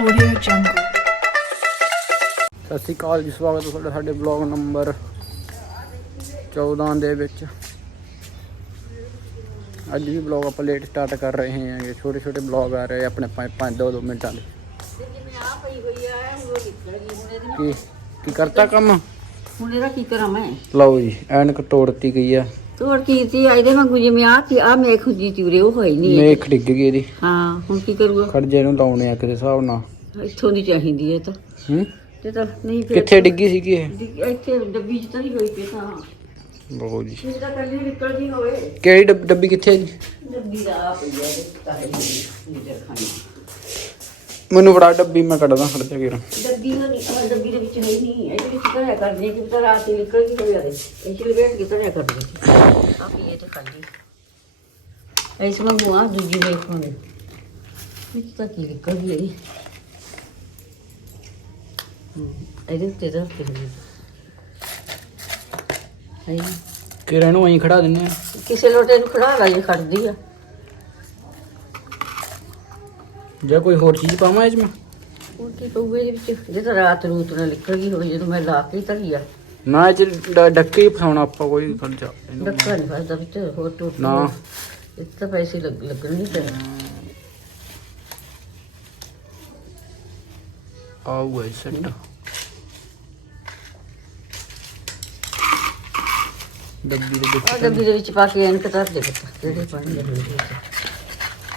Jungle. ਸਤਿ ਸ਼੍ਰੀ ਅਕਾਲ ਜੀ ਸਵਾਗਤ ਹੈ ਤੁਹਾਡਾ ਸਾਡੇ ਬਲੌਗ ਨੰਬਰ 14 ਦੇ ਵਿੱਚ। ਅੱਜ ਵੀ ਬਲੌਗ ਆਪਾਂ ਲੇਟ ਸਟਾਰਟ ਕਰ ਰਹੇ ਹਾਂ ਇਹ ਛੋਟੇ ਛੋਟੇ ਬਲੌਗ ਆ ਰਹੇ ਆਪਣੇ 5 5 2 2 ਮਿੰਟਾਂ ਦੇ। ਕੀ ਕੀ ਕਰਤਾ ਕੰਮ? ਹੁਣ ਇਹਦਾ ਕੀ ਕਰਾਂ ਮੈਂ? ਲਓ ਜੀ ਐਨਕ ਤੋੜਤੀ ਗਈ ਆ। ਤੋੜ ਕੀ ਸੀ ਇਹਦੇ ਵਾਂਗੂ ਜਿਵੇਂ ਆ ਕਿ ਆ ਮੈਂ ਖੁੱਜੀ ਚੂਰੇ ਉਹ ਹੋਈ ਨਹੀਂ ਮੇਖ ਡਿੱਗ ਗਈ ਇਹਦੀ। ਹਾਂ ਹੁਣ ਕੀ ਕਰੂਗਾ? ਖੜਜੇ ਨੂੰ ਲਾਉਣੇ ਆ ਕਿਸੇ ਹਿਸਾਬ ਨਾਲ। ਇੱਥੋਂ ਦੀ ਚਾਹੀਦੀ ਹੈ ਇਹ ਤਾਂ। ਹੂੰ? ਤੇ ਤਾਂ ਨਹੀਂ ਫਿਰ ਕਿੱਥੇ ਡਿੱਗੀ ਸੀਗੀ ਇਹ? ਡਿੱਗ- ਇੱਥੇ ਡੱਬੀ ਚ ਤਾਂ ਨਹੀਂ ਹੋਈ ਪਈ ਤਾਂ। ਲਓ ਜੀ। ਇਹ ਤਾਂ ਕੱਲੀ ਨਿਕਲਦੀ ਹੋਵੇ। ਕਿਹੜੀ ਡੱਬ- ਡੱਬੀ ਕਿੱਥੇ ਹੈ ਜੀ? ਡੱਬੀ ਦਾ ਆ ਪਈ ਹੈ ਤਾਂ ਹੈ ਨਹੀਂ ਨੀਚੇ ਖਾਣੀ। ਮੈਨੂੰ ਬੜਾ ਡੱਬੀ ਮੈਂ ਕੱਢਦਾ ਖੜ ਜਾ ਵੀਰ ਡੱਬੀ ਦਾ ਨਹੀਂ ਆਹ ਡੱਬੀ ਦੇ ਵਿੱਚ ਹੈ ਹੀ ਨਹੀਂ ਇਹਦੇ ਵਿੱਚ ਤਾਂ ਕਰਦੀ ਕਿ ਪਤਾ ਰਾਤ ਹੀ ਨਿਕਲ ਗਈ ਹੋਵੇ ਇਹਦੇ ਇਹ ਚ ਲਵੇਟ ਕੇ ਤਾਂ ਕਰਦੀ ਆ ਪੀਏ ਤੇ ਖਾਲੀ ਇਸ ਵਾਂਗੂ ਆ ਦੂਜੀ ਵੇਖਾਂਗੇ ਵਿੱਚ ਤਾਂ ਕੀ ਨਿਕਲ ਗਈ ਇਹਦੀ ਉੱਤੇ ਤਾਂ ਫਿਰ ਹੈ ਕਿਰਨ ਨੂੰ ਐਂ ਖੜਾ ਦਿੰਨੇ ਆ? ਕਿਸੇ ਲੋਟੇ ਨੂੰ ਖੜਾ ਲਾ ਜੇ ਖੜਦੀ ਆ। ਜਾਂ ਕੋਈ ਹੋਰ ਚੀਜ਼ ਪਾਵਾਂ ਇਹ ਚ ਮੈਂ? ਉਹ ਕੀ ਪਊਗਾ ਇਹਦੇ ਵਿੱਚ? ਜੇ ਤਾਂ ਰਾਤ ਰੂਤ ਨਾਲ ਨਿਕਲ ਗਈ ਹੋਵੇ ਜਦੋਂ ਮੈਂ ਲਾ ਕੇ ਧਰੀ ਆ। ਨਾ ਇਹ ਚ ਡ- ਡੱਕੇ ਹੀ ਫਸਾਉਣਾ ਆਪਾਂ ਕੋਈ ਖਰਚਾ ਡੱਕਾ ਨਹੀਂ ਫਸਦਾ ਵਿੱਚ ਹੋਰ ਟੁੱਟ ਨਾ। ਇਹ ਤਾਂ ਪੈਸੇ ਲੱਗ ਲੱਗਣੇ ਤੇ ਆਊਗਾ ਇਹ ਸੈੱਟ ਡੱਬੀ ਦੇ ਆ ਵਿੱਚ ਡੱਬੀ ਦੇ ਵਿੱਚ ਪਾ ਕੇ ਐਨਕ ਧਰ ਦੇ ਪੁੱਤ ਜਿਹੜੇ ਪਾਣੀ ਦੇ ਵਿੱਚ?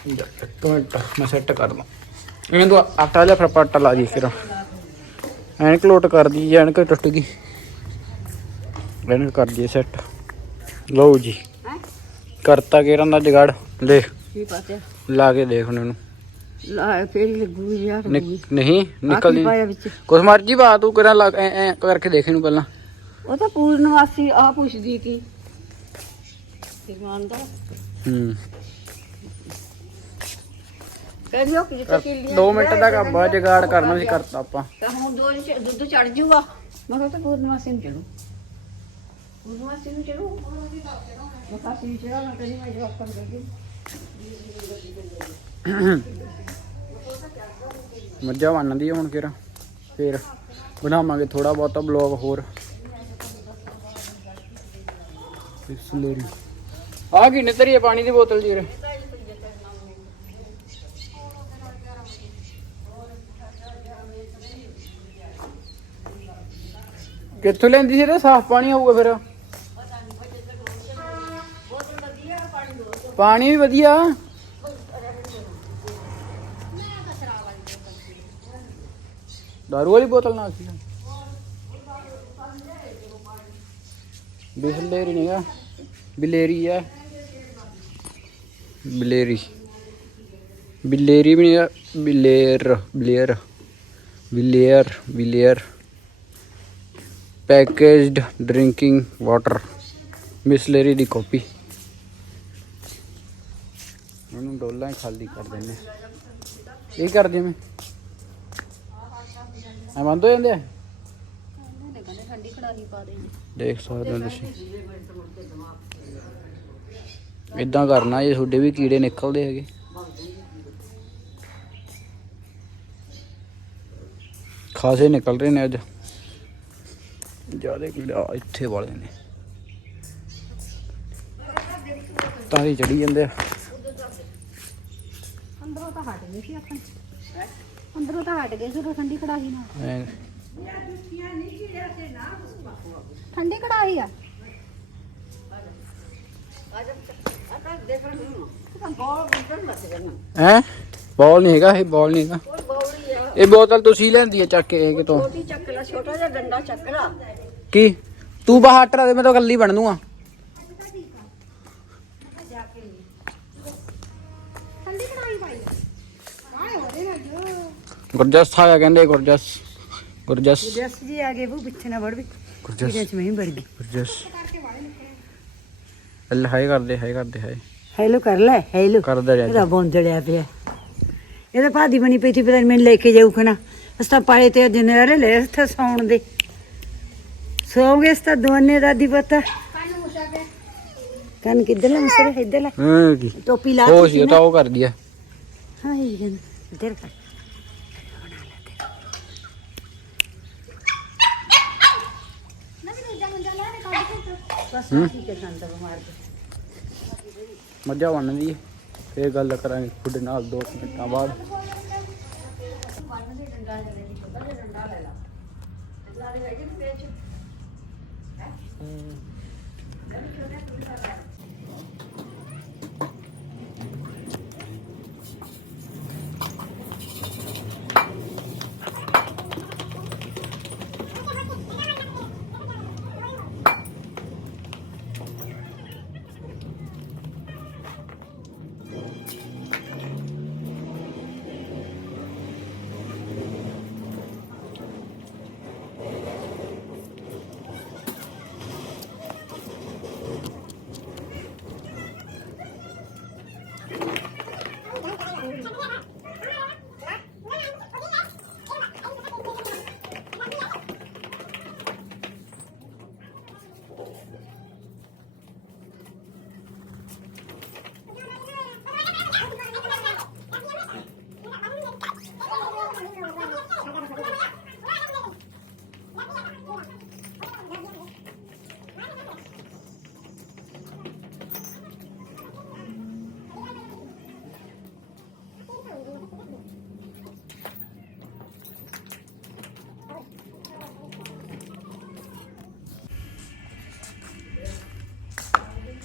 ਜਾ, ਇੱਕ ਮਿੰਟ ਮੈਂ ਸੈੱਟ ਕਰਦਾ ਇਹਨੂੰ ਤੂੰ ਆਟਾ ਲਿਆ ਫਿਰ ਆਪਾਂ ਆਟਾ ਲਾ ਦੀ ਫਿਰ। ਐਨਕ ਲੋਟ ਕਰ ਦੀ ਐਨਕ ਟੁੱਟ ਗਈ। ਐਨਕ ਕਰ ਦੀ ਸੈੱਟ ਲਓ ਜੀ। ਕਰਤਾ ਕਿਰਨ ਦਾ ਜਗਾੜ? ਕੀ ਪਾਤੇ? ਲਾ ਕੇ ਦੇਖ ਇਹਨੂੰ। ਲਾ ਫੇਰ ਹੀ ਲੱਗੂ ਯਾਰ ਨਿਕ- ਨਹੀਂ ਨਿਕਲ ਨਿਕਲਦੀ ਪਾਇਆ ਵਿੱਚ? ਕੁਛ ਮਰਜ਼ੀ ਬਾ ਤੂੰ ਐ ਐ ਕਰਕੇ ਦੇਖ ਇਹਨੂੰ ਪਹਿਲਾਂ। ਉਹ ਤਾਂ ਪੂਰਨਵਾਸੀ ਆ ਪੁੱਛਦੀ ਸੀ। ਇਮਾਨ ਦਾ। ਹੂੰ। ਕਹਿੰਦੀ ਕਿ ਜਿੱਥੇ ਕਿੱਲੀਆਂ 2 ਮਿੰਟ ਦਾ ਕੰਮ ਆ ਜਗਾੜ ਕਰਨਾ ਸੀ ਕਰਤਾ ਆਪਾਂ। ਤਾਂ ਹੁਣ ਦੋ ਚ ਦੁੱਧ ਚੜ ਜੂਗਾ। ਮੈਂ ਕਿਹਾ ਤਾਂ ਪੂਰਨਵਾਸੀ ਨੂੰ ਚਲੂ ਪੂਰਨਵਾਸੀ ਨੂੰ ਚਲੂ ਮੈਂ ਕਿਹਾ ਸੀ ਚੜਾ ਨਾ ਕਰੀ ਮੈਂ ਜਵਾਬ ਕਰ ਦੇਗੀ ਮੱਝਾਂ ਵੰਨਦੀ ਆ ਹੁਣ ਕਿਰਾ ਫੇਰ ਬਣਾਵਾਂਗੇ ਥੋੜਾ ਬਹੁਤਾ ਬਲੌਗ ਹੋਰ। ਬਿਸਲੇਰੀ ਆ ਕੀ ਨਤਰੀ ਪਾਣੀ ਦੀ ਬੋਤਲ ਜੀ ਰੇ ਕਿੱਥੋਂ ਲੈਂਦੀ ਸੀ ਤੇ ਸਾਫ਼ ਪਾਣੀ ਹੋਊਗਾ ਫਿਰ। ਪਾਣੀ ਵੀ ਵਧੀਆ। ਦਾਰੂ ਵਾਲੀ ਬੋਤਲ ਨਾਲ ਸੀ ਬਿਸਲੇਰੀ ਨਹੀਂਗਾ ਬਿਲੇਰੀ ਆ। ਬਿਲੇਰੀ। ਬਿਲੇਰੀ ਵੀ ਨਹੀਂ Biler Biler. Biler Biler. Packaged drinking water. Bisleri ਦੀ ਕਾਪੀ। ਉਹਨੂੰ ਡੋਲਾਂ ਹੀ ਖਾਲੀ ਕਰ ਦਿੰਨੇ ਇਹ ਕਰਦੇ ਮੈਂ। ਆ ਬੰਦ ਹੋ ਜਾਂਦੇ ਆ? ਦੇਖ ਸਕਦੇ ਹੋ ਤੁਸੀਂ। ਇਦਾਂ ਕਰਨਾ, ਇਹ ਤੁਹਾਡੇ ਵੀ ਕੀੜੇ ਨਿਕਲਦੇ ਹੈਗੇ। ਖਾਸੇ ਨਿਕਲ ਰਹੇ ਨੇ ਅੱਜ। ਜ਼ਿਆਦਾ ਕੀੜਾ ਇੱਥੇ ਵਾਲੇ ਨੇ। ਤਾਂ ਚੜੀ ਜਾਂਦੇ ਆ। ਅੰਦਰੋਂ ਤਾਂ ਹਟ ਗਏ ਸੀ ਆਪਾਂ ਅੰਦਰੋਂ ਤਾਂ ਹਟ ਗਏ ਸੀ ਉਹ ਠੰਡੀ ਕੜਾਹੀ ਨਾਲ। ਐਂ। ਠੰਡੀ ਕੜਾਹੀ ਆ? ਹੈ? ਬੋਲ ਨਹੀਂ ਹੈਗਾ ਇਹ ਬੋਲ ਨਹੀਂ ਹੈਗਾ। ਇਹ ਬੋਤਲ ਤੁਸੀਂ ਲੈਂਦੀ ਹੈ ਚੱਕ ਕੇ ਇਹ ਕਿਤੋਂ? ਛੋਟੀ ਚੱਕਲਾ ਛੋਟਾ ਜਿਹਾ ਡੰਡਾ ਚੱਕਲਾ ਕੀ? ਤੂੰ ਬਾਹਰ ਟਰਾ ਦੇ ਮੈਂ ਤਾਂ ਕੱਲੀ ਬਣ ਦੂੰਗਾ ਗੁਰਜਸ ਆਇਆ ਕਹਿੰਦੇ ਗੁਰਜਸ ਗੁਰਜਸ। ਜਸ ਜੀ ਆ ਗਏ ਉਹ ਪਿੱਛੇ ਨਾ ਵੜ ਵੀ। ਗੁਰਜਸ। ਚ ਮੈਂ ਵੜ ਗਈ। ਗੁਰਜਸ। ਅੱਲਾ ਹਾਈ ਕਰਦੇ ਹਾਈ ਕਰਦੇ ਹਾਈ ਹੈਲੋ ਕਰ ਲੈ ਹੈਲੋ। ਕਰਦਾ ਜਾ। ਇਹਦਾ ਬੋਂਦੜਿਆ ਪਿਆ। ਇਹਦਾ ਭਾਦੀ ਬਣੀ ਪਈ ਸੀ ਪਤਾ ਨੀ ਮੈਨੂੰ ਲੈ ਕੇ ਜਾਊ ਖਣਾ ਅਸਤਾ ਪਾਏ ਤੇ ਜਨਰੇ ਲੈ ਇੱਥੇ ਸੌਣ ਦੇ। ਸੌਂਗੇ ਇਸ ਤਾਂ ਦੋਨੇ ਦਾ ਦੀ ਪਤਾ। ਕੰਨ ਕਿੱਧਰ ਲੈ ਮਸਰੇ ਇੱਧਰ ਲੈ। ਹਾਂ ਕੀ? ਟੋਪੀ ਲਾ ਉਹ ਸੀ ਉਹ ਤਾਂ ਉਹ ਕਰਦੀ ਆ। ਹਾਂ ਇਹ ਇੱਧਰ ਕਰ। ਹੂੰ? ਮੱਝਾਂ ਬਣਦੀ ਹੈ ਫੇਰ ਗੱਲ ਕਰਾਂਗੇ ਤੁਹਾਡੇ ਨਾਲ 2 ਮਿੰਟਾਂ ਬਾਅਦ।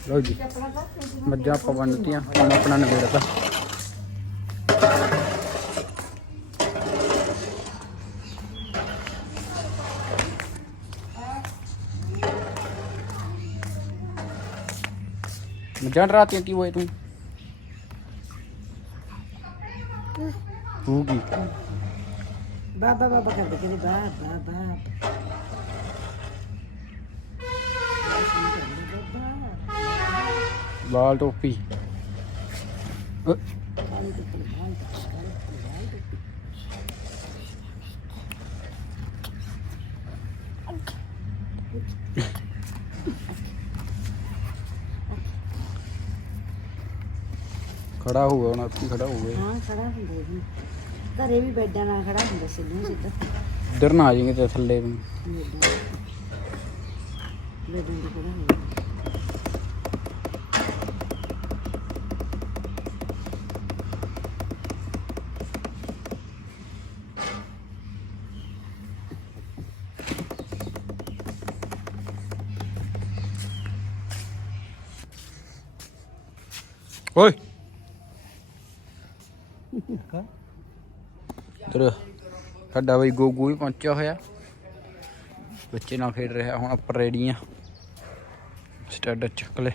ਲਓ ਜੀ। ਮੱਝਾਂ ਆਪਾਂ ਬੰਨਤੀਆਂ ਕੰਮ ਆਪਣਾ ਨਵੇੜਤਾ ਮੱਝਾਂ ਡਰਾਤੀਆਂ, ਕੀ ਹੋਏ ਤੂੰ? ਹੋਊਗੀ ਬਾਬਾ ਬਾਬਾ ਕਰਦੇ, ਕਹਿੰਦੇ ਬਾਬਾ ਬਾਬਾ। ਲਾਲ ਟੋਪੀ। ਖੜਾ ਹੋਊਗਾ ਹੁਣ ਆਪੀ ਖੜਾ ਹੋਊਗਾ। ਹਾਂ ਖੜਾ ਹੁੰਦਾ ਜੀ ਘਰੇ ਵੀ ਬੈਡਾਂ ਨਾਲ ਖੜਾ ਹੁੰਦਾ ਸਿੱਧੂ ਸਿੱਧਾ। ਇੱਧਰ ਨਾ ਆ ਜਾਏਂਗੇ ਤੇ ਥੱਲੇ ਨੂੰ ਬੈਡਾਂ ਤੇ ਖੜਾ ਹੁੰਦਾ। ਓਏ। ਤੇਰਾ ਸਾਡਾ ਬਈ ਗੋਗੂ ਵੀ ਪਹੁੰਚਿਆ ਹੋਇਆ। ਬੱਚੇ ਨਾਲ ਖੇਡ ਰਿਹਾ, ਹੁਣ ਆਪਾਂ ਰੈਡੀ ਆ। ਚੱਕ ਲੈ।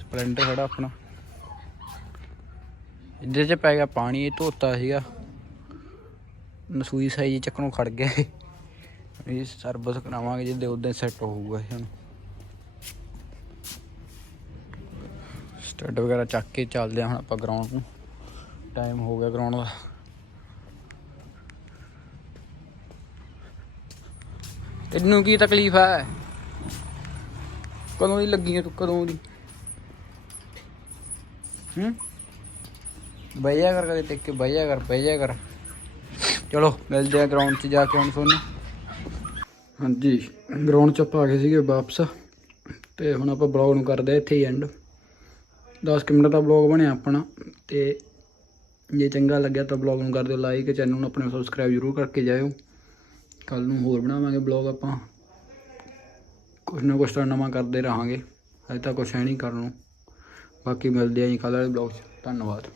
ਸਪਲੈਂਡਰ ਖੜਾ ਆਪਣਾ। ਇਹਦੇ ਚ ਪੈ ਗਿਆ ਪਾਣੀ, ਇਹ ਧੋਤਾ ਸੀਗਾ। ਨਸੂਈ ਸਾਈ ਚੱਕਣੋਂ ਖੜ ਗਿਆ ਇਹ। ਸਰਵਿਸ ਕਰਾਵਾਂਗੇ ਜਿੱਦੇ ਉਦੋਂ ਸੈੱਟ ਹੋਊਗਾ ਇਹ ਹੁਣ। ਸਟੱਡ ਵਗੈਰਾ ਚੱਕ ਕੇ ਚੱਲਦੇ ਹਾਂ ਹੁਣ ਆਪਾਂ ਗਰਾਊਂਡ ਨੂੰ। ਟਾਈਮ ਹੋ ਗਿਆ ਗਰਾਊਂਡ ਦਾ। ਤੈਨੂੰ ਕੀ ਤਕਲੀਫ ਹੈ ਕਦੋਂ ਦੀ ਲੱਗੀ ਤੂੰ? ਕਦੋਂ ਦੀ? ਹੂੰ? ਬਹਿ ਕਰ ਕਦੇ ਟਿਕ ਕੇ, ਬਹਿ ਕਰ ਬਹਿ ਕਰ। ਚਲੋ, ਮਿਲਦੇ ਆ ਗਰਾਊਂਡ 'ਚ ਜਾ ਕੇ ਹੁਣ ਤੁਹਾਨੂੰ ਹਾਂਜੀ ਗਰਾਊਂਡ 'ਚ ਆਪਾਂ ਆ ਗਏ ਸੀਗੇ ਵਾਪਸ। ਤੇ ਹੁਣ ਆਪਾਂ ਬਲੌਗ ਨੂੰ ਕਰਦੇ ਆ ਇੱਥੇ ਹੀ ਐਂਡ 10 ਕੁ ਮਿੰਟ ਦਾ ਬਲੌਗ ਬਣਿਆ ਆਪਣਾ ਤੇ ਜੇ ਚੰਗਾ ਲੱਗਿਆ ਤਾਂ ਬਲੌਗ ਨੂੰ ਕਰ ਦਿਓ ਲਾਈਕ ਚੈਨਲ ਨੂੰ ਆਪਣੇ ਸਬਸਕ੍ਰਾਈਬ ਜ਼ਰੂਰ ਕਰਕੇ ਜਾਇਓ। ਕੱਲ ਨੂੰ ਹੋਰ ਬਣਾਵਾਂਗੇ ਬਲੌਗ ਆਪਾਂ। ਕੁਛ ਨਾ ਕੁਛ ਤਾਂ ਨਵਾਂ ਕਰਦੇ ਰਹਾਂਗੇ। ਅਜੇ ਤਾਂ ਕੁਛ ਹੈ ਨਹੀਂ ਕਰਨ ਨੂੰ। ਬਾਕੀ ਮਿਲਦੇ ਆਂ ਜੀ ਕੱਲ੍ਹ ਵਾਲੇ ਬਲੌਗ 'ਚ। ਧੰਨਵਾਦ।